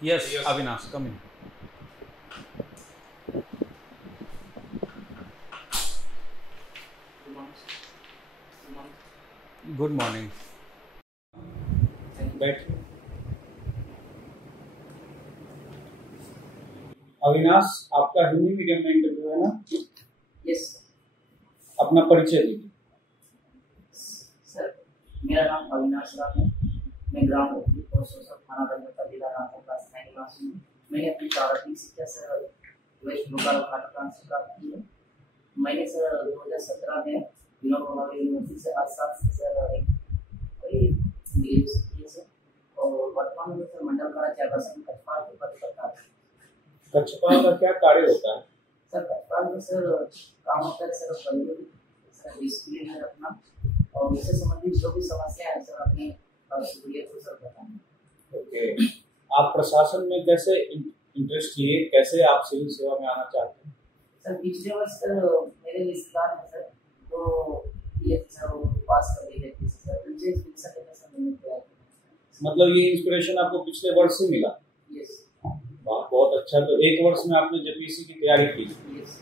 Yes, Avinash, come in. Good morning. बैठ। अविनाश, आपका Hindi medium में इंटरव्यू है ना? यस अपना परिचय दीजिए। सर, मेरा नाम अविनाश राव है। मैं ग्राम ओखली पोस्ट ऑफिस थाना दंगल जिला रामपुर का स्थायी निवासी हूँ। मैंने अपनी प्रारंभिक शिक्षा सर वेस्ट बंगाल घाट प्रांत से प्राप्त की है। मैंने सर 2017 में विनोबा भावे यूनिवर्सिटी से अर्थशास्त्र से सर एक डिग्री की है सर, और वर्तमान में सर मंडल कारा चेयरपर्सन कचपाल के पद पर कार्य। कक्षपाल का क्या कार्य होता है? सर कचपाल में सर काम होता है सर परिवहन सर डिसिप्लिन है अपना, और उससे संबंधित जो भी समस्या है सर अपने सुप्रिय को सर बताएं। ओके, आप प्रशासन में कैसे इंटरेस्ट लिए, कैसे आप सिविल सेवा में आना चाहते हैं? सर पिछले वर्ष सर मेरे रिश्तेदार हैं सर, तो ये सर पास कर लिए थे सर, मुझे शिक्षा के सर मैंने किया। मतलब ये इंस्पिरेशन आपको पिछले वर्ष से मिला? यस। वाह, बहुत अच्छा। तो एक वर्ष में आपने जेपीसी की तैयारी की? यस।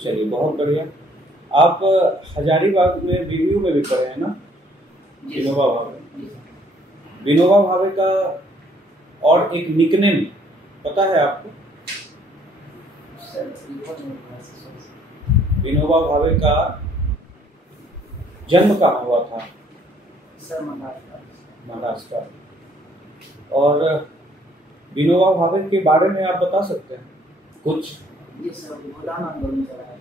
चलिए, बहुत बढ़िया। आप हजारीबाग में बीबीयू में भी पढ़े हैं ना? विनोबा भावे। विनोबा भावे का और एक निकनेम पता है आपको? विनोबा भावे का जन्म कहाँ हुआ था? सर महाराष्ट्र। और विनोबा भावे के बारे में आप बता सकते हैं कुछ? ये सर गोदान आंदोलन चला है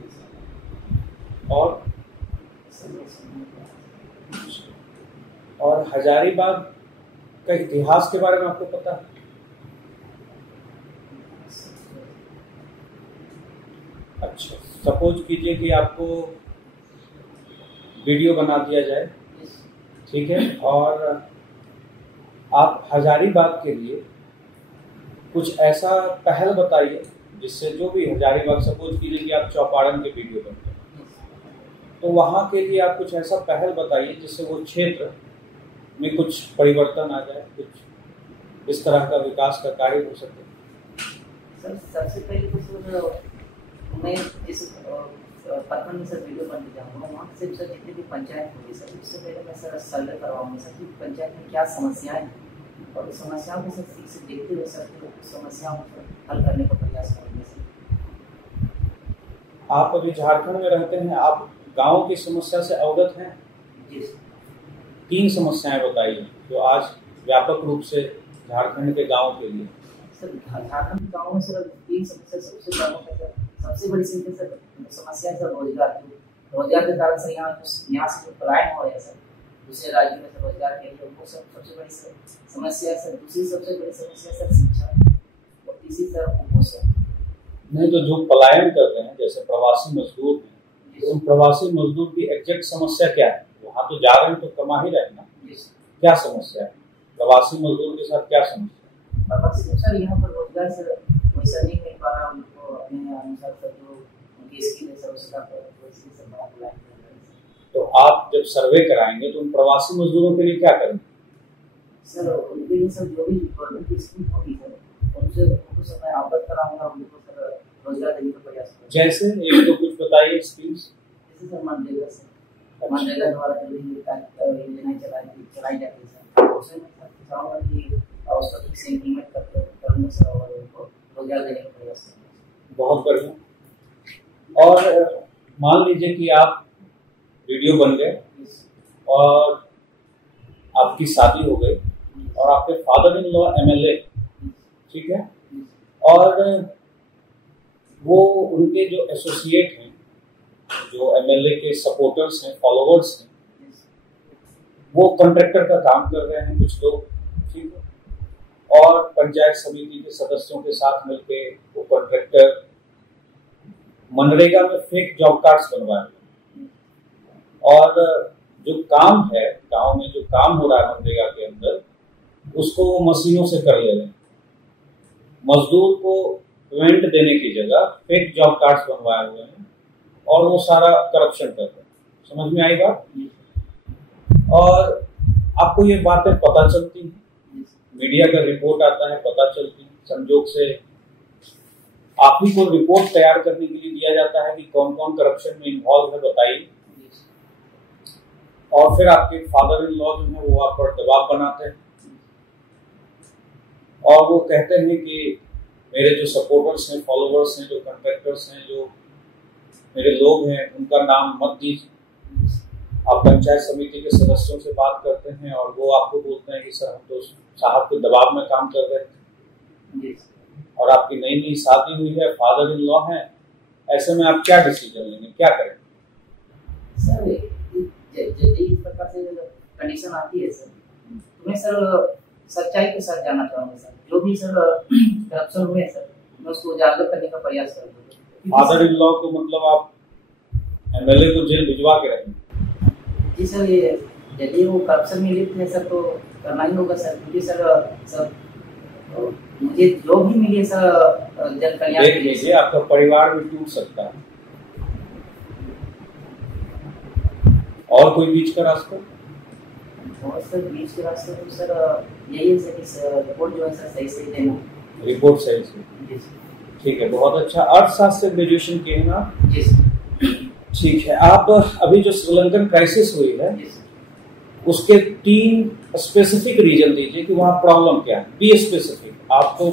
और हजारीबाग का इतिहास के बारे में आपको पता है? अच्छा, सपोज कीजिए कि आपको वीडियो बना दिया जाए, ठीक है, और आप हजारीबाग के लिए कुछ ऐसा पहल बताइए जिससे जो भी हजारीबाग, सपोज कीजिए कि आप चौपारण के वीडियो बनते हैं, तो वहाँ के लिए आप कुछ ऐसा पहल बताइए जिससे वो क्षेत्र में कुछ परिवर्तन आ जाए, कुछ इस तरह का विकास का कार्य हो सके। सर सबसे पहले तो सर मैं जिस प्रखंड में सर वीडियो बनने जाऊँगा, वहाँ से सर जितनी भी पंचायत होगी सर, उससे पहले मैं सर सर्वे करवाऊँगा सर कि पंचायत में क्या समस्याएं हैं, और उस समस्याओं को सर ठीक से देखते हुए सर समस्याओं को हल करने का प्रयास करेंगे सर। आप अभी झारखंड में रहते हैं, आप गाँव की समस्या से अवगत हैं? जी। 3 समस्याएं बताइए जो आज व्यापक रूप से झारखंड के गाँव के लिए। सर झारखंड के गाँव में सर 3 समस्या सबसे प्रमुख है सर। सबसे बड़ी समस्या है सर रोजगार के कारण सर यहाँ से जो पलायन हो रहा है सर दूसरे राज्यों में सर रोजगार के लिए, वो सबसे बड़ी समस्या है सर। दूसरी सबसे बड़ी समस्या सर शिक्षा, और तीसरी सर कुपोषण। नहीं, तो जो पलायन कर रहे हैं जैसे प्रवासी मजदूर हैं, तो उन प्रवासी मजदूर की एग्जैक्ट समस्या क्या है? वहाँ तो जा रहे हैं तो कमा ही रहे हैं ना, क्या समस्या है प्रवासी मजदूर के साथ? क्या समस्या? प्रवासी सर यहाँ पर रोजगार सर वैसा नहीं मिल पा रहा उनको, अपने अनुसार सर जो उनकी स्किल है सर उसका वैसे सर बड़ा पलायन कर रहे हैं। तो आप जब सर्वे कराएंगे तो उन प्रवासी मजदूरों के लिए क्या करेंगे? सर उनके लिए सर जो भी गवर्नमेंट की स्कीम होगी सर उनसे उनको समय अवगत कराऊंगा, उनको सर रोजगार देने का प्रयास करूंगा। जैसे एक तो कुछ बताइए स्कीम्स। जैसे सर मनरेगा द्वारा जो योजनाएं चलाई जाती है सर, उसमें मैं चाहूँगा कि उसको ठीक से इम्प्लीमेंट करूँगा सर, और उनको रोजगार देने का प्रयास करूँगा। बहुत बढ़िया। और मान लीजिए कि आप वीडियो बन गए और आपकी शादी हो गई और आपके फादर इन लॉ एमएलए, ठीक है, और वो उनके जो एसोसिएट हैं, जो एमएलए के सपोर्टर्स हैं, फॉलोअर्स हैं, वो कॉन्ट्रैक्टर का काम कर रहे हैं कुछ लोग, ठीक है, और पंचायत समिति के सदस्यों के साथ मिलकर वो कॉन्ट्रैक्टर मनरेगा में फेक जॉब कार्ड्स बनवाए, और जो काम है गांव में, जो काम हो रहा है मनरेगा के अंदर, उसको वो मशीनों से कर ले रहे हैं। मजदूर को पेमेंट देने की जगह फेक जॉब कार्ड्स बनवाए हुए हैं और वो सारा करप्शन कर रहे हैं। समझ में आई बात? और आपको ये बातें पता चलती हैं, मीडिया का रिपोर्ट आता है, पता चलती है, संजोग से आप ही को रिपोर्ट तैयार करने के लिए दिया जाता है कि कौन कौन करप्शन में इन्वॉल्व है, बताइए। और फिर आपके फादर इन लॉ जो है वो आप पर दबाव बनाते हैं और वो कहते हैं कि मेरे जो सपोर्टर्स हैं, फॉलोअर्स हैं, जो कॉन्ट्रैक्टर्स हैं, जो मेरे लोग हैं, उनका नाम मत दीजिए। आप पंचायत समिति के सदस्यों से बात करते हैं और वो आपको बोलते हैं कि सर हम तो साहब के दबाव में काम कर रहे थे और आपकी नई नई शादी हुई है, फादर इन लॉ है, ऐसे में आप क्या डिसीजन लेंगे, क्या करें? सर इस प्रकार से कंडीशन आती है सर, तो मैं सर सच्चाई के साथ जाना चाहूँगा सर। जो भी सर करप्शन हुए सर, मैं उसको उजागर करने का प्रयास करूँगा। फादर इन लॉ को मतलब आप एमएलए को जेल भिजवा के रहेंगे? जी सर, ये यदि वो करप्शन में लिप्त है सर तो करना ही होगा सर, क्योंकि सर मुझे जो भी मिले सर जन कल्याण। देख लीजिए, आपका परिवार भी टूट सकता है। और कोई बीच का रास्ता? और सर बीच के रास्ते तो सर यही है सर कि सर रिपोर्ट जो है सर सही से देना। रिपोर्ट सही से, ठीक है, बहुत अच्छा। अर्थशास्त्र से ग्रेजुएशन किए हैं आप? जी सर। ठीक है, आप अभी जो श्रीलंकन क्राइसिस हुई है उसके 3 स्पेसिफिक रीजन दीजिए कि वहाँ प्रॉब्लम क्या है। बी स्पेसिफिक, आपको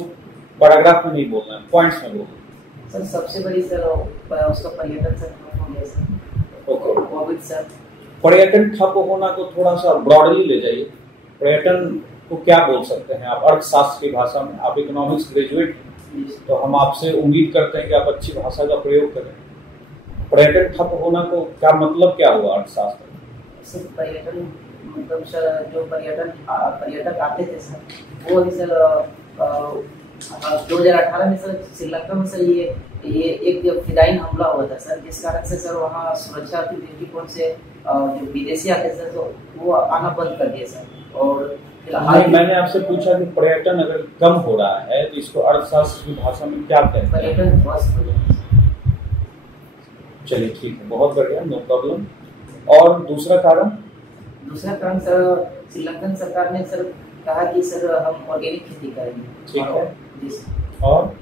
पैराग्राफ में नहीं बोलना है, पॉइंट्स में बोलना। सर सबसे बड़ी सर उसका पर्यटन सर हो गया सर। Okay, Covid sir. पर्यटन ठप होना को थोड़ा सा ब्रॉडली ले जाइए। पर्यटन को क्या बोल सकते हैं आप अर्थशास्त्र की भाषा में? आप इकोनॉमिक्स ग्रेजुएट, तो हम आपसे उम्मीद करते हैं कि आप अच्छी भाषा का प्रयोग करें। पर्यटन ठप होना को क्या मतलब, क्या हुआ अर्थशास्त्र? सर पर्यटन मतलब सर जो पर्यटक आते थे सर, वो अभी सर 2018 में सर श्रीलंका में सर ये एक फिदाइन हमला हुआ था सर, जिस कारण से सर वहाँ सुरक्षा के दृष्टिकोण से जो विदेशी आते सर तो वो आना बंद कर दिए सर। और फिलहाल मैंने आपसे पूछा कि पर्यटन अगर कम हो रहा है तो इसको अर्थशास्त्र की भाषा में क्या कहते हैं? पर्यटन ध्वस्त हो गया। चलिए ठीक है, बहुत बढ़िया, नो प्रॉब्लम। और दूसरा कारण? दूसरा कारण सर श्रीलंकन सरकार ने सर कहा कि सर हम ऑर्गेनिक खेती करेंगे। ठीक है जी सर। और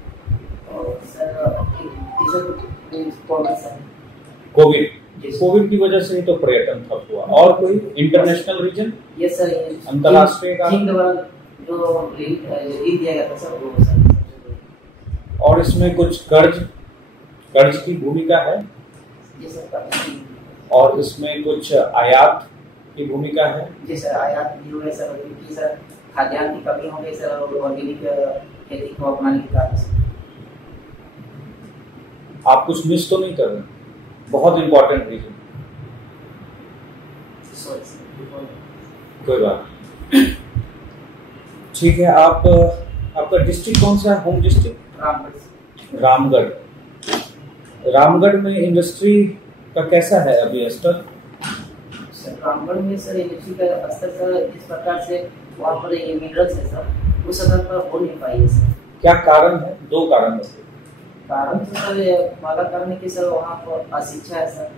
सर कोविड की वजह से ही तो पर्यटन ठप हुआ। और कोई इंटरनेशनल रीजन? ये सर अंतरराष्ट्रीय चीन द्वारा जो लीड दिया गया था सर वो सर। और इसमें कुछ कर्ज की भूमिका है? जी सर। और इसमें कुछ आयात की भूमिका है? जी सर, आयात भी हुए सर, क्योंकि सर खाद्यान्न की कमी हो गई सर और ऑर्गेनिक खेती को अपनाने के कारण से। आप कुछ मिस तो नहीं कर रहे? बहुत इंपॉर्टेंट रीजन। कोई बात, ठीक है। आपका डिस्ट्रिक्ट कौन सा है, होम डिस्ट्रिक्ट? रामगढ़ में इंडस्ट्री का कैसा है अभी स्तर? सर रामगढ़ में सर इंडस्ट्री का स्तर सर इस प्रकार से वहाँ पर ये मिनरल्स है सर, उस स्तर पर हो नहीं पाई है सर। क्या कारण है? 2 कारण है। कारण तो सर पहला कारण है कि सर वहाँ पर अशिक्षा है सर।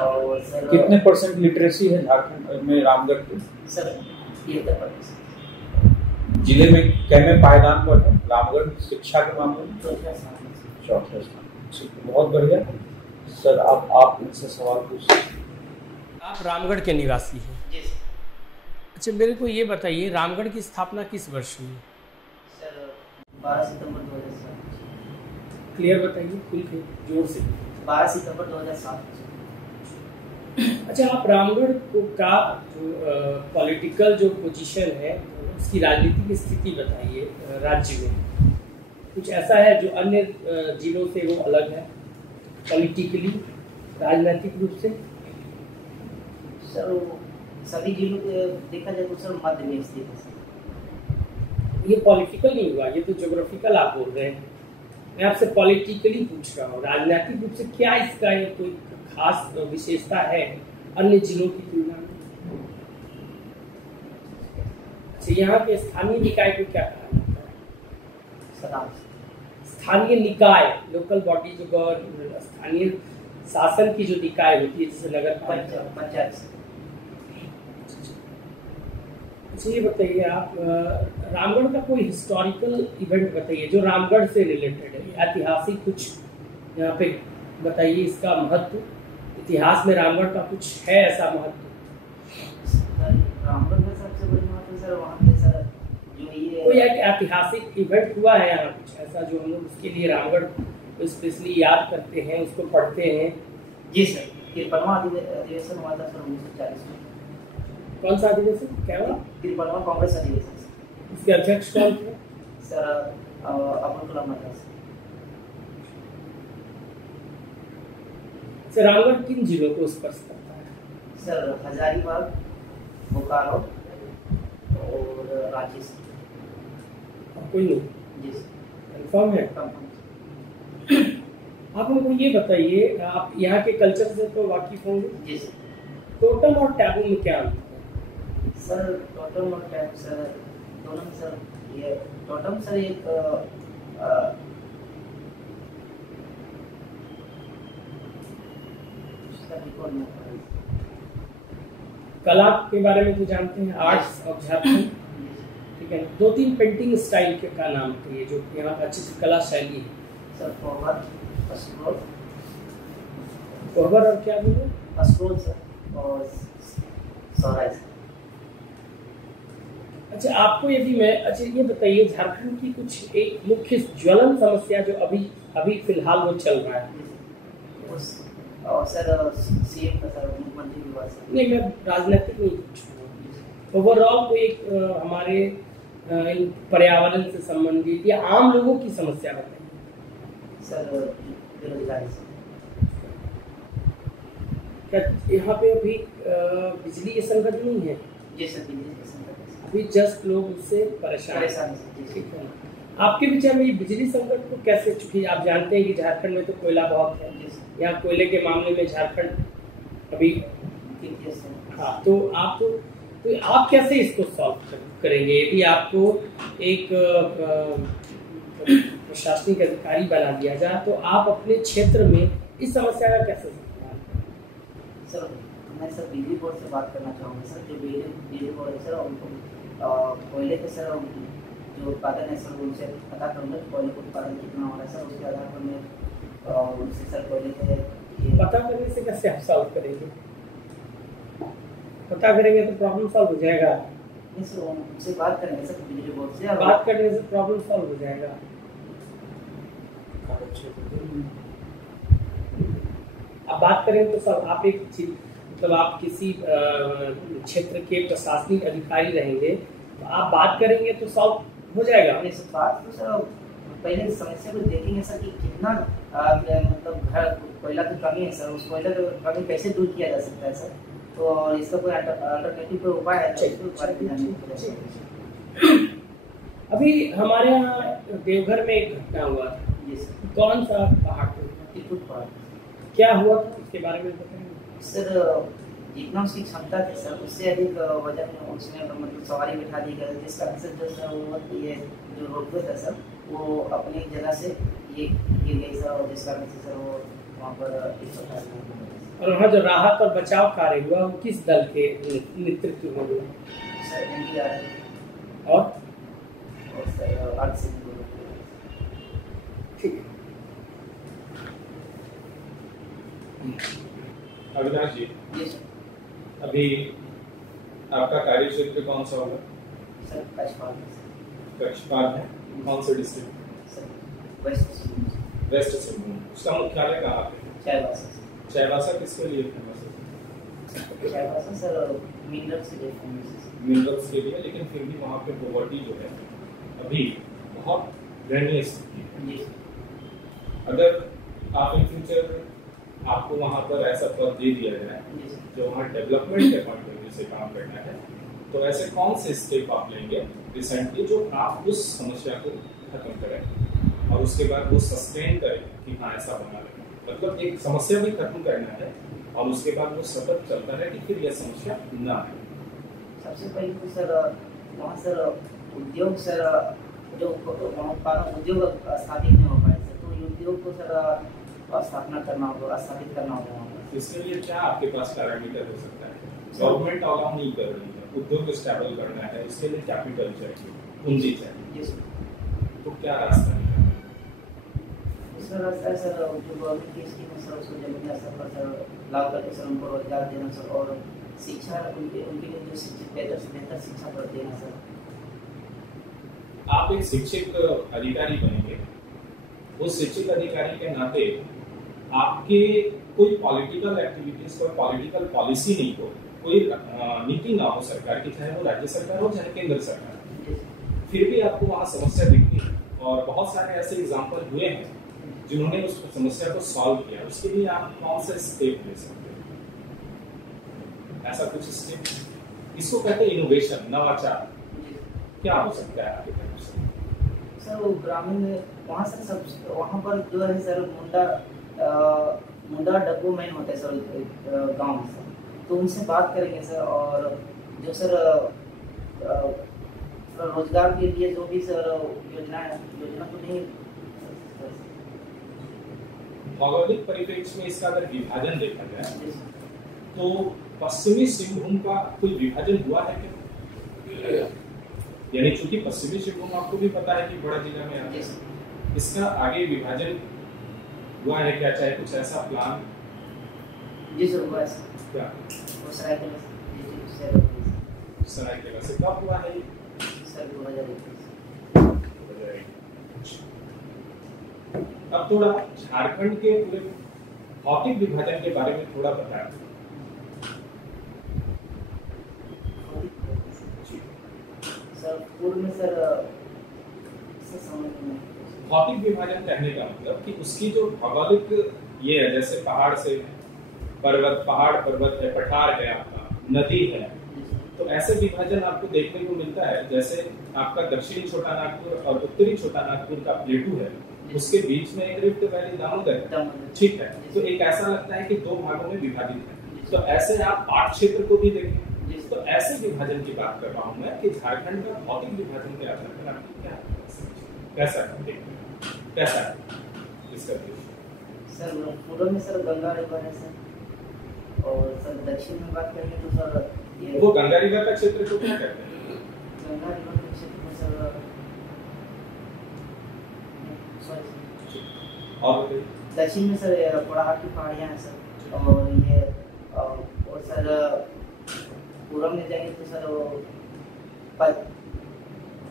और सर कितने % लिटरेसी है झारखंड में, रामगढ़ की? सर 73%। जिले में कहने पायदान पर है रामगढ़ शिक्षा के मामले में? 4th स्थान। 4th स्थान। बहुत बढ़िया सर। आप इनसे सवाल पूछ सकते हैं। आप रामगढ़ के निवासी हैं? जी सर। अच्छा, मेरे को ये बताइए रामगढ़ की स्थापना किस वर्ष हुई? सर 12 सितंबर 2007। क्लियर बताइए, खुल के जोर से। 12 सितंबर 2007। अच्छा, आप रामगढ़ को का पॉलिटिकल जो पोजीशन है उसकी राजनीतिक स्थिति बताइए राज्य में। कुछ ऐसा है जो अन्य जिलों से वो अलग है पॉलिटिकली, राजनीतिक रूप से? सर सभी जिलों के देखा जाए तो सर मध्य में स्थित है सर। ये पॉलिटिकल नहीं हुआ, ये तो ज्योग्राफिकल आप बोल रहे हैं। मैं आपसे पॉलिटिकली पूछ रहा हूँ, राजनीतिक रूप से क्या इसका ये कोई खास विशेषता है अन्य जिलों की तुलना में? अच्छा, यहाँ के स्थानीय निकाय को क्या कहा जाता है? स्थानीय निकाय, लोकल बॉडी, जो स्थानीय शासन की जो निकाय होती है जैसे नगर पंचायत। अच्छा ये बताइए आप रामगढ़ का कोई हिस्टोरिकल इवेंट बताइए जो रामगढ़ से रिलेटेड है, ऐतिहासिक कुछ यहाँ पे बताइए इसका महत्व। इतिहास में रामगढ़ का कुछ है ऐसा महत्व? रामगढ़ में सबसे बड़ी महत्व सर वहाँ पे सर जो ये कोई एक ऐतिहासिक इवेंट हुआ है यहाँ कुछ ऐसा जो हम लोग उसके लिए रामगढ़ को स्पेशली याद करते हैं, उसको पढ़ते हैं? जी सर, तिरपनवा अधिवेशन हुआ था सर 1940 में। कौन सा अधिवेशन क्या हुआ? तिरपनवा कांग्रेस अधिवेशन। उसके अध्यक्ष कौन थे? सर अब्दुल कलाम आजाद। सर रामगढ़ किन जिलों को स्पर्श करता है? सर हजारीबाग, बोकारो और रांची से। और कोई नहीं? जी सर, कंफर्म है? कंफर्म। आप हमको ये बताइए, आप यहाँ के कल्चर से तो वाकिफ होंगे। जी सर। टोटम और टैबू में क्या अंतर है? सर टोटम और टैब सर दोनों में सर ये टोटम सर एक कला के बारे में तो जानते हैं, आर्ट्स ऑफ झारखंड, ठीक है। 2-3 पेंटिंग स्टाइल के का नाम है जो यहाँ का चित्रकला शैली है। सर फॉरवर्ड, अस्क्रोल, कोहबर और क्या बोले? अस्क्रोल सर और सौराज। अच्छा आपको यदि मैं अच्छा ये बताइए झारखंड की कुछ एक मुख्य ज्वलन समस्या जो अभी फिलहाल वो चल रहा है। और सर सीएम का सर मुख्यमंत्री विभाग सर। नहीं मैं राजनीतिक नहीं पूछ रहा हूँ, ओवरऑल कोई एक हमारे पर्यावरण से संबंधित या आम लोगों की समस्या बताइए। सर बेरोजगारी सर। क्या यहाँ पे अभी बिजली के संकट नहीं है? जी सर, बिजली का संकट है सर। अभी जस्ट लोग उससे परेशान है सर। जी ठीक है। आपके विचार में ये बिजली संकट को कैसे, चूंकि आप जानते हैं कि झारखंड में तो कोयला बहुत है, यहाँ कोयले के मामले में झारखंड अभी हाँ, तो आप कैसे इसको सॉल्व करेंगे यदि आपको एक प्रशासनिक अधिकारी बना दिया जाए तो आप अपने क्षेत्र में इस समस्या का कैसे समाधान करेंगे? सर मैं सर बिजली बोर्ड से बात करना चाहूँगा सर, जो बिजली बोर्ड है सर उनको कोयले के सर जो उत्पादन है सर उनसे पता करूँगा कोयले का उत्पादन कितना हो रहा है सर, उसके आधार पर मैं उनसे सर कोयले के पता करने से कैसे आप सॉल्व करेंगे? पता करेंगे तो प्रॉब्लम सॉल्व हो जाएगा? नहीं सर, उनसे बात करेंगे सर बिजली बोर्ड से। बात करने से प्रॉब्लम सॉल्व हो जाएगा? आप बात करेंगे तो सब आप एक मतलब आप किसी क्षेत्र के प्रशासनिक अधिकारी रहेंगे तो आप बात करेंगे तो सॉल्व हो जाएगा? नहीं सर, बात तो सर पहले समस्या को देखेंगे सर कि कितना मतलब घर कोयला की कमी है सर, उस कोयला की कमी कैसे दूर किया जा सकता है सर, तो इसका कोई अल्टरनेटिव कोई उपाय है तो अभी हमारे यहाँ देवघर में एक घटना हुआ था। जी सर। कौन सा पहाड़ पे? त्रिकुट पहाड़। क्या हुआ था उसके बारे में बताएंगे? सर जितना उसकी क्षमता थी सर उससे अधिक वजन उसमें मतलब सवारी बिठा दी गई, जिस कारण से जो सर वो ये जो रोपवे था सर वो अपनी जगह से ये गिर गई सर, और जिस कारण से सर वो वहाँ पर और वहाँ जो राहत और बचाव कार्य हुआ वो किस दल के नेतृत्व में हुआ? सर NDRF और सर अर्धसैनिक। ठीक अविनाश जी, जी सर। अभी आपका कार्य क्षेत्र कौन सा होगा? सर कक्षपाल है। कौन से डिस्ट्रिक्ट? Sir waste Singhbhum. उसका मुख्यालय कहाँ पे? चाईबासा। चाईबासा किसके लिए फेमस है? चाईबासा सर मिनरल्स के लिए फेमस है। मिनरल्स के लिए, लेकिन फिर भी वहाँ पे पॉवर्टी जो है अभी बहुत दयनीय स्थिति है। जी अगर आप इन फ्यूचर आपको वहाँ पर ऐसा पद दे दिया जाए जो वहाँ डेवलपमेंट के पॉइंट ऑफ व्यू से काम करना है, तो ऐसे कौन से स्टेप आप लेंगे रिसेंटली जो आप उस समस्या को खत्म करें और उसके बाद वो सस्टेन करें कि हाँ ऐसा बना रहे, मतलब एक समस्या भी खत्म करना है और उसके बाद वो सतत चलता है कि फिर यह समस्या ना आए? सबसे पहले तो सर वहाँ सर उद्योग सर जो उत्पादन उद्योग स्थापित नहीं हो पाए सर, तो उद्योग को सर स्थापना करना होगा, स्थापित करना होगा। इसके लिए क्या आपके पास पैरामीटर हो सकता है? गवर्नमेंट अलाउ नहीं कर रही है उद्योग स्टेबल करना है, उसके लिए कैपिटल चाहिए, पूंजी चाहिए। जी सर। तो क्या रास्ता निकालना है? दूसरा रास्ता है सर, जो गवर्नमेंट की स्कीम है सर, उसको जमीन असर पर सर लागू करके सर उनको रोजगार देना सर, और शिक्षा उनके लिए जो शिक्षित बेहतर से बेहतर शिक्षा पर देना सर। आप एक शिक्षित अधिकारी बनेंगे, उस शिक्षित अधिकारी के नाते आपके कोई पॉलिटिकल एक्टिविटीज, कोई पॉलिटिकल पॉलिसी नहीं हो, कोई नीति ना हो सरकार की, चाहे वो राज्य सरकार हो चाहे केंद्र सरकार, फिर भी आपको वहाँ समस्या दिखती है। और बहुत सारे ऐसे एग्जाम्पल हुए हैं जिन्होंने उस समस्या को सॉल्व किया। उसके लिए आप कौन सा स्टेप ले सकते हैं? ऐसा कुछ स्टेप, इसको कहते हैं इनोवेशन, नवाचार। क्या हो सकता है आपके तरफ से? सर वो ग्रामीण वहाँ से सब वहाँ पर जो है सर मुंडा डब्बू मैन होते हैं सर गांव में सर, तो उनसे बात करेंगे सर, और जो सर रोजगार के लिए जो भी सर योजना तो नहीं। भौगोलिक परिप्रेक्ष्य में इसका अगर विभाजन देखा जाए तो पश्चिमी सिंहभूम का कोई विभाजन हुआ है क्या? यानी चूंकि पश्चिमी सिंहभूम आपको भी पता है कि बड़ा जिला में आता है, इसका आगे विभाजन हुआ है क्या? चाहे कुछ ऐसा प्लान? जी सर हुआ है सर। क्या? वो सरायकेला से कब हुआ है? सर 2021। अब थोड़ा झारखंड के पूरे भौतिक विभाजन के बारे में थोड़ा बताएं। सर पूर्व में सर समझ में भौतिक विभाजन कहने का मतलब कि उसकी जो भौगोलिक ये है, जैसे पहाड़ से पर्वत, पहाड़ पर्वत है, पठार है, आपका नदी है, तो ऐसे विभाजन आपको देखने को मिलता है। जैसे आपका दक्षिणी छोटा नागपुर और उत्तरी छोटा नागपुर का प्लेटू है, उसके बीच में एक रिफ्ट वैली दामोदर है, ठीक है, तो एक ऐसा लगता है कि दो भागों में विभाजित है। तो ऐसे आप 8 क्षेत्र को भी देखें, तो ऐसे विभाजन की बात कर रहा हूँ मैं कि झारखंड का भौतिक विभाजन के आधार पर आपको क्या कैसा है इसका दृश्य? सर पूर्व में सर गंगा रिवर है सर, और सर दक्षिण में बात करेंगे तो सर ये वो गंगा रिवर का क्षेत्र को क्या कहते हैं? गंगा रिवर के क्षेत्र में सर और दक्षिण में सर पहाड़ की पहाड़ियाँ हैं सर, और ये और सर पूर्व में जाएंगे तो सर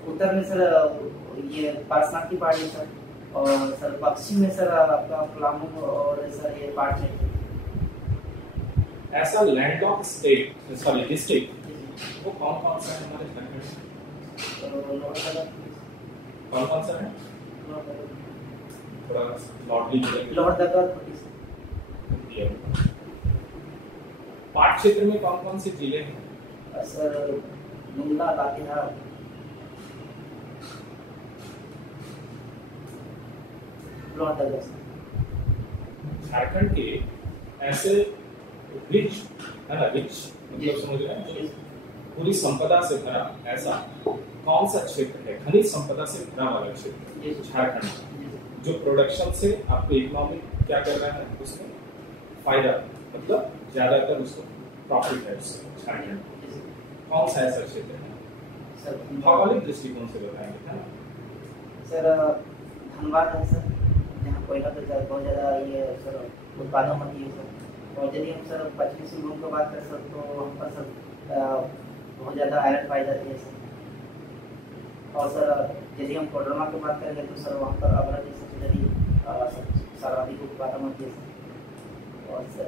उत्तर में सर ये पारसनाथ की पहाड़ी सर, और सर पश्चिम में सर आपका पलामू और सर ये पार्ट है। ऐसा land of state sorry district वो कौन कौन सा है हमारे झारखंड में? कौन कौन सा है? थोड़ा लोहरदगा पाट क्षेत्र में कौन कौन से जिले हैं? सर मुंडा, लातेहार, लोहरदगा। झारखंड के ऐसे रिच है ना, रिच मतलब समझ रहे हैं, पूरी संपदा से भरा ऐसा कौन सा क्षेत्र है, खनिज संपदा से भरा वाला क्षेत्र झारखंड, जो प्रोडक्शन से आपको इकोनॉमिक क्या कर रहा है, उसमें फायदा मतलब ज्यादातर उसको प्रॉफिट है उससे। झारखंड कौन सा ऐसा क्षेत्र है सर? भौगोलिक दृष्टिकोण से बताएंगे है ना सर? धनबाद है सर, जहाँ कोयला तो बहुत ज़्यादा ये सर उत्पादन होती है सर। और यदि हम सर पश्चिमी सिंहभूम की बात करें सर, तो वहाँ पर सर बहुत ज़्यादा आयरन पाई जाती है सर। और सर यदि हम कोडरमा की बात करेंगे तो सर वहाँ पर अबरा की सबसे ज़्यादा सर्वाधिक उत्पादन होती है सर। और सर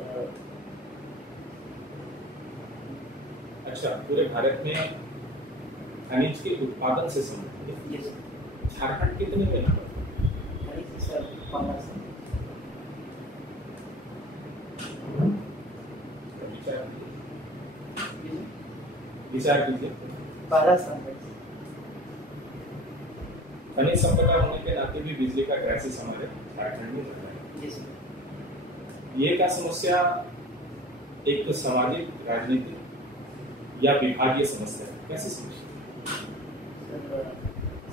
अच्छा, पूरे भारत में खनिज के उत्पादन से संबंधित ये सर झारखंड कितने में नंबर? खनिज सर 15 सर। विचार कीजिए। 12 सर। खनिज संपदा होने के नाते भी बिजली का क्राइसिस हमारे झारखंड में चल रहा है। जी सर। ये क्या समस्या एक सामाजिक, राजनीतिक या विभागीय समस्या है? कैसे समस्या?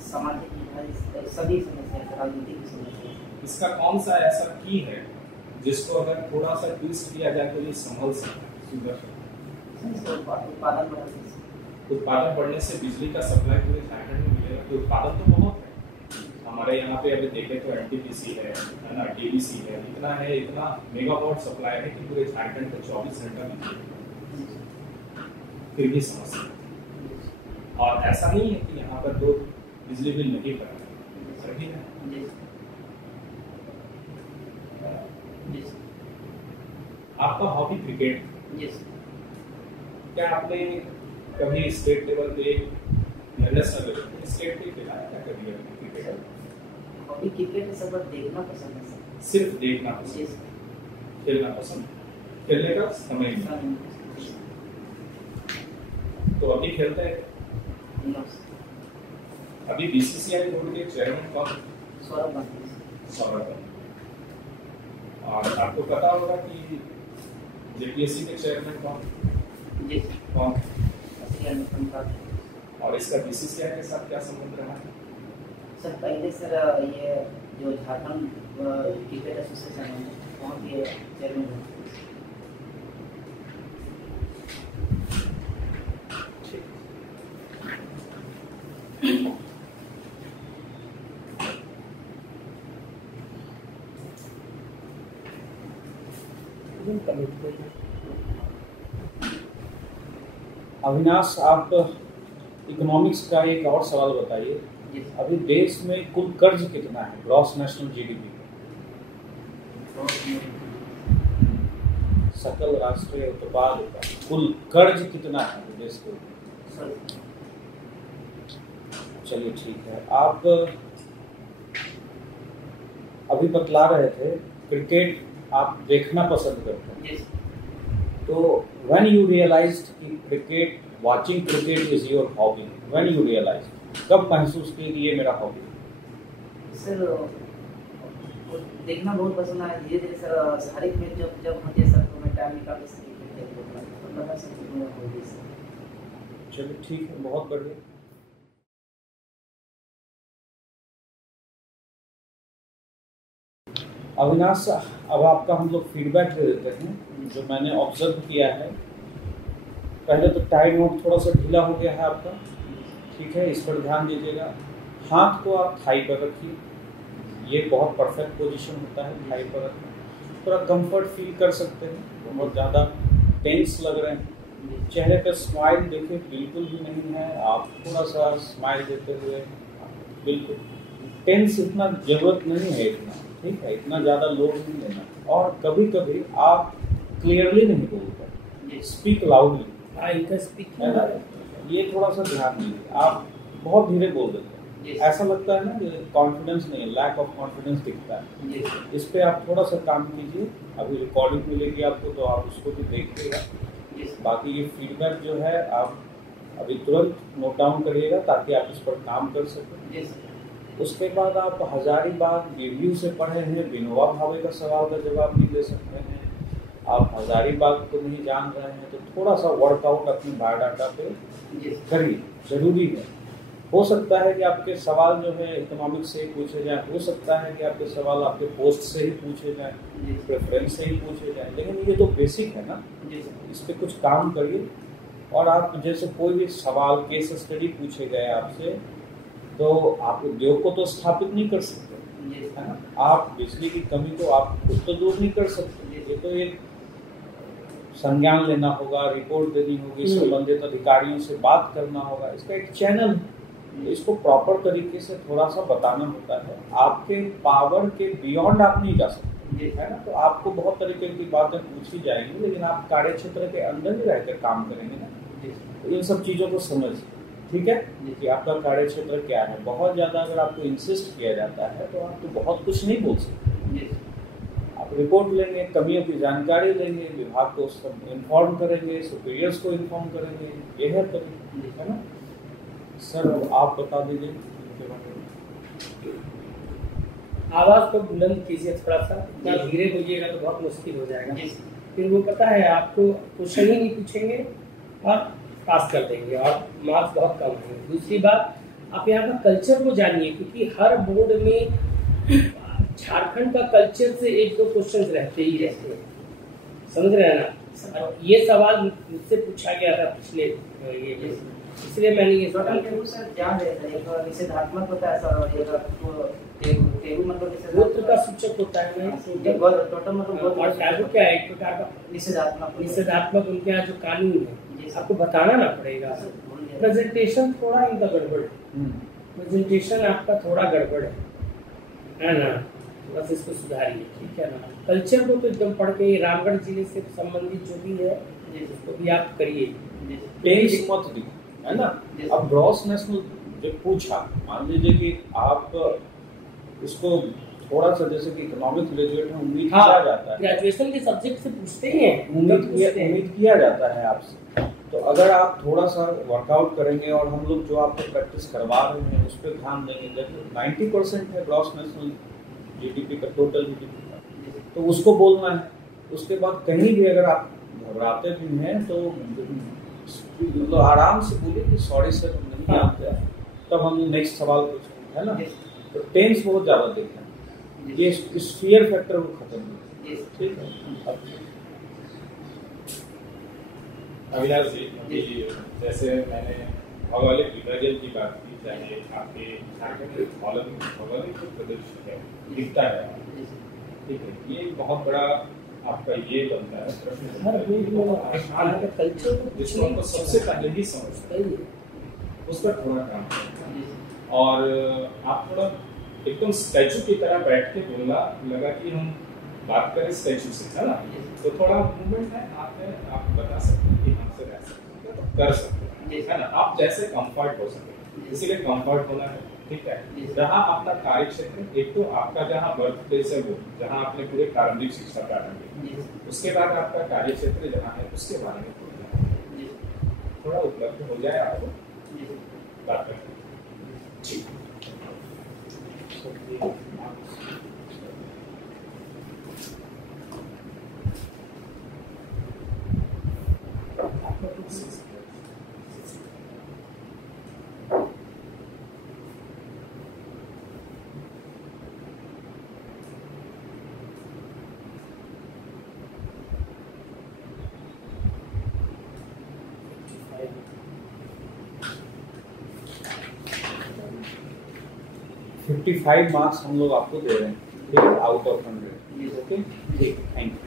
सामाजिक सभी समस्याएं, राजनीतिक भी समस्या। इसका कौन सा ऐसा की है जिसको अगर थोड़ा सा ट्विस्ट किया जाए तो ये संभल सकता है, सुधर सकता है? उत्पादन बढ़ा सकते उत्पादन बढ़ने से बिजली का सप्लाई पूरे झारखंड में मिलेगा, तो उत्पादन तो बहुत है हमारे यहाँ पे। अभी देखें तो एनटीपीसी है ना, डीवीसी है, इतना मेगावाट सप्लाई है कि पूरे झारखंड को 24 घंटा बिजली, फिर भी समस्या। और ऐसा नहीं है कि यहाँ पर लोग बिजली बिल नहीं भर रहे हैं। आपका हॉबी क्रिकेट, क्या आपने कभी स्टेट लेवल पे या नेशनल लेवल पे स्टेट पे खेला है क्या कभी क्रिकेट? हॉबी क्रिकेट है सर, देखना पसंद है सर। सिर्फ देखना पसंद, खेलना पसंद, खेलने का समय नहीं। तो अभी खेलते हैं? अभी बीसीसीआई बोर्ड के चेयरमैन कौन? सौरभ। और आपको पता होगा कि जेपीएससी के चेयरमैन कौन? और इसका बीसीसीआई के साथ क्या संबंध रहा है? सर पहले सर ये जो झारखंड क्रिकेट एसोसिएशन है वहाँ के चेयरमैन हैं। अविनाश, आप इकोनॉमिक्स का एक और सवाल बताइए। अभी देश में कुल कर्ज कितना है, ग्रॉस नेशनल जीडीपी, सकल राष्ट्रीय उत्पाद का कुल कर्ज कितना है देश के? चलिए ठीक है। आप अभी बतला रहे थे क्रिकेट आप देखना पसंद करते हैं, तो when you realized कि cricket, watching cricket is your hobby, when you realized, कब महसूस किए कि ये मेरा हॉबी? सर देखना बहुत पसंद है। धीरे धीरे सर हर एक मैच जब होते सर तो मैं टाइम निकाल के क्रिकेट देखता हूँ, तो लगा सर कि मेरा हॉबी सर। चलिए ठीक है, बहुत बढ़िया। अविनाश, अब आपका हम लोग फीडबैक दे देते हैं जो मैंने ऑब्जर्व किया है। पहले तो टाई नोट थोड़ा सा ढीला हो गया है आपका, ठीक है, इस पर ध्यान दीजिएगा। हाथ को आप थाई पर रखिए, ये बहुत परफेक्ट पोजीशन होता है थाई पर रखना। थोड़ा कंफर्ट फील कर सकते हैं, बहुत ज़्यादा टेंस लग रहे हैं। चेहरे पे स्माइल देखिए बिल्कुल भी नहीं है, आप थोड़ा सा स्माइल देते हुए, बिल्कुल टेंस इतना ज़रूरत नहीं है, इतना ठीक है, इतना ज़्यादा लोड नहीं लेना। और कभी कभी आप क्लियरली नहीं बोलते, स्पीक लाउडली, इनका स्पीक है ना, ये थोड़ा सा ध्यान दीजिए। आप बहुत धीरे बोल देते हैं, ऐसा लगता है ना कि कॉन्फिडेंस नहीं है, लैक ऑफ कॉन्फिडेंस दिखता है। इस पे आप थोड़ा सा काम कीजिए। अभी रिकॉर्डिंग मिलेगी आपको, तो आप उसको भी देखिएगा। बाकी ये फीडबैक जो है आप अभी तुरंत नोट डाउन करिएगा ताकि आप इस पर काम कर सकें। उसके बाद आप हजारीबाग रिव्यू से पढ़े हैं, विनोबा भावे का सवाल का जवाब भी दे सकते हैं। आप हजारीबाग को नहीं जान रहे हैं तो थोड़ा सा वर्कआउट अपनी बायोडाटा पे करिए, जरूरी है। हो सकता है कि आपके सवाल जो है इकोनॉमिक्स से ही पूछे जाए, हो सकता है कि आपके सवाल आपके पोस्ट से ही पूछे जाए, प्रेफरेंस से ही पूछे जाए, लेकिन ये तो बेसिक है ना, इस पर कुछ काम करिए। और आप जैसे कोई भी सवाल केस स्टडी पूछे गए आपसे, तो आप उद्योग को तो स्थापित नहीं कर सकते, है ना, आप बिजली की कमी को आप खुद तो दूर नहीं कर सकते। ये तो एक संज्ञान लेना होगा, रिपोर्ट देनी होगी, संबंधित अधिकारियों से बात करना होगा, इसका एक चैनल है। इसको प्रॉपर तरीके से थोड़ा सा बताना होता है। आपके पावर के बियॉन्ड आप नहीं जा सकते, है ना, तो आपको बहुत तरीके की बातें पूछी जाएंगी, लेकिन आप कार्य क्षेत्र के अंदर ही रहकर काम करेंगे ना, तो इन सब चीज़ों को समझिए, ठीक है, कि आपका कार्य क्षेत्र क्या है। बहुत ज़्यादा अगर आपको इंसिस्ट किया जाता है तो आप तो बहुत कुछ नहीं बोल सकते। आप रिपोर्ट लेंगे, कमियों की जानकारी लेंगे, विभाग को सब इन्फॉर्म करेंगे, सुपीरियर्स को इन्फॉर्म करेंगे, ये है तरीका, है ना। सर अब आप बता दीजिए इनके बारे में। आवाज़ को बुलंद कीजिए थोड़ा सा, इतना धीरे बोलिएगा तो बहुत मुश्किल हो जाएगा। फिर वो पता है आपको क्वेश्चन ही नहीं पूछेंगे और पास कर देंगे और मार्क्स बहुत कम आएंगे। दूसरी बात, आप यहाँ का कल्चर को जानिए, क्योंकि हर बोर्ड में झारखंड का कल्चर से एक दो क्वेश्चन रहते ही रहते हैं, समझ रहे हैं ना। ये सवाल मुझसे पूछा गया था पिछले ये इसलिए मैंने ये टोटल टेबू सर ध्यान देता है, एक निषेधात्मक होता है सर, और एक टेबू मतलब गोत्र का सूचक होता है ना, टोटल मतलब और टैबू क्या है, एक प्रकार का निषेधात्मक उनके यहाँ जो कानून है आपको बताना ना पड़ेगा। प्रेजेंटेशन थोड़ा इनका गड़बड़ है, प्रेजेंटेशन आपका थोड़ा गड़बड़ है ना, बस इसको सुधारिए, ठीक है ना। कल्चर को तो एकदम पढ़ के रामगढ़ जिले से संबंधित जो भी है उसको भी आप करिए। टेंस मत दी, है ना। अब ग्रॉस नेशनल जब पूछा, मान लीजिए कि आप इसको थोड़ा सा जैसे कि इकोनॉमिक ग्रेजुएट में उम्मीद किया जाता है, ग्रेजुएशन के सब्जेक्ट से पूछते ही हैं, उम्मीद किया जाता है आपसे। तो अगर आप थोड़ा सा वर्कआउट करेंगे और हम लोग जो आपको प्रैक्टिस करवा रहे हैं उस पर ध्यान देंगे, जैसे 90% है ग्रॉस नेशनल जीडीपी का, टोटल जीडीपी का, तो उसको बोलना है। उसके बाद कहीं भी अगर आप घबराते भी हैं तो मतलब आराम से बोलिए कि सॉरी सर नहीं आता है, तब हम नेक्स्ट सवाल पूछेंगे, है ना। तो टेंस बहुत ज़्यादा देखें, ये इस फियर फैक्टर को खत्म करें, ठीक है। अविनाश जी, अभी जैसे मैंने भौगोलिक विभाजन की बात की, चाहे आपके झारखंड में भौगोलिक जो प्रदेश है दिखता है, ठीक है, ये बहुत बड़ा आपका ये बनता है प्रश्न, जिसको आपको सबसे पहले ही समझता है, उस पर थोड़ा काम करें। और आप थोड़ा एकदम स्टैचू की तरह बैठ के बोलना लगा कि हम बात करें स्टैचू से, है ना। तो थोड़ा मूवमेंट है, आप बता सकते हैं कि हमसे रह सकते हैं तो कर सकते हैं, है ना। आप जैसे कंफर्ट हो सके, इसीलिए कंफर्ट होना है, ठीक है। जहाँ अपना कार्य क्षेत्र, एक तो आपका जहाँ बर्थ प्लेस है वो, जहाँ आपने पूरे प्रारंभिक शिक्षा प्रारंभ की, उसके बाद आपका कार्य क्षेत्र जहाँ है उसके बारे में थोड़ा उपलब्ध हो जाए आपको बात करते हैं, ठीक है। $55 मार्क्स हम लोग आपको दे रहे हैं, ठीक है, आउट ऑफ 100, ओके, ठीक, थैंक यू।